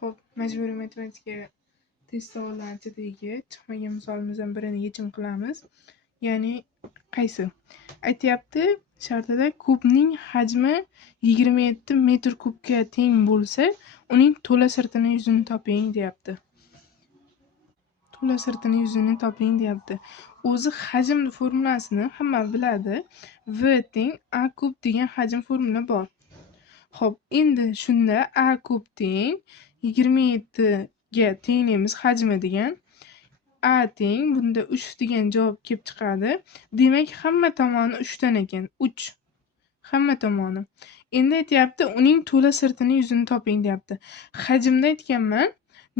Xo'p, majburiy matematika test savollari chetiga chiqmagan misolimizdan birini yechim qilamiz. Ya'ni qaysi? Aytyapti, shartida kubning hajmi 27 metr kubga teng bo'lsa, uning to'la sirtini yuzini toping deyapti. To'la sirtini yuzini toping deyapti. O'zi hajm formulasini hamma biladi. V teng A kub degan hajm formula bor. Xo'p, endi shunda A kub teng 27 ga tenglaymiz hajmi degan. A teng bunda 3 degan javob kelib chiqadi. Demak, hamma tomoni 3 dan ekan. 3. Hamma tomoni. Endi aytyapti, uning to'la sirtini yuzini toping deyapti. Hajmda aytganman,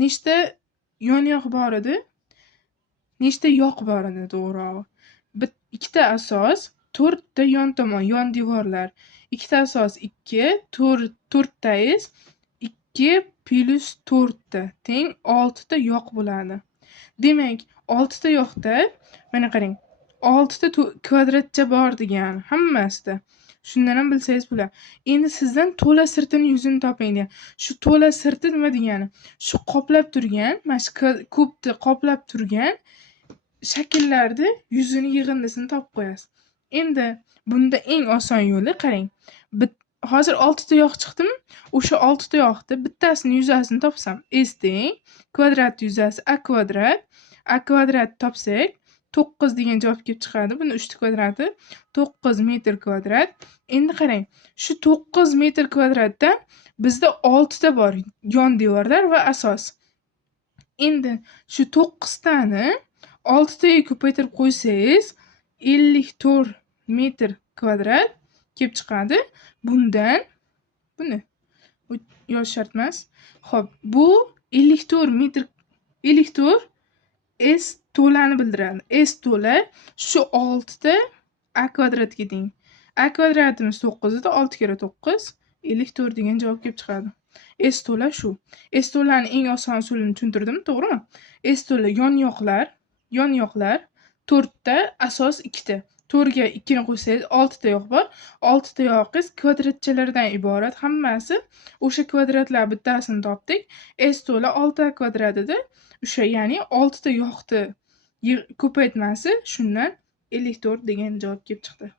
nechta yon-yoq bor edi? Nechta yoq bor edi, to'g'rirog'i. Ikkita asos, 4 ta yon tomon, yon devorlar. Ikkita asos 2, 4 taiz 2 plus 4 ta teng 6 ta yoq bo'ladi. Demak, 6 ta yoqda, mana qarang, 6 ta kvadratcha bor degan hammasida. Shundan ham bilsangiz bo'ladi. Endi sizdan to'la sirtini yuzini toping degan. Shu to'la sirti nima degani? Shu qoplab turgan, mana shu kubni qoplab turgan shakllarni yuzini yig'indisini topib qo'yasiz. Endi bunda eng oson yo'li qarang. Hozir 6 ta yoq chiqdimi? O'sha 6 ta yoqda bittasini yuzasini topsam, s teng kvadrat yuzasi a kvadrat topsak 9 degan javob kelib chiqadi. Buni 3 ta kvadrati 9 metr kvadrat. Endi qarang, shu 9 metr kvadratdan bizda 6 ta bor yon devorlar va asos. Endi shu 9 tani 6 taga ko'paytirib qo'ysangiz 54 metr kvadrat kelib chiqadi. Bundan buni yozish shart emas. Xo'p, bu 54 s to'lani bildiradi. S to'la shu 6 ta a kvadratga teng. A kvadratimiz 9 edi, 6 kere 9 54 degan javob kelib chiqadi. S to'la shu. S to'lani eng oson usulini tushuntirdim, to'g'rimi? S to'la yon-yoqlar 4 ta, asos 2 ta. 4 ga 2 ni qo'ysangiz 6 ta yoq bor. 6 ta yoqingiz kvadratchalardan iborat. Hammasi o'sha kvadratlar bittasini topdik. S to'la 6 a kvadrat edi. O'sha, ya'ni 6 ta yoqni ko'paytmasi shundan 54 degan javob kelib chiqdi.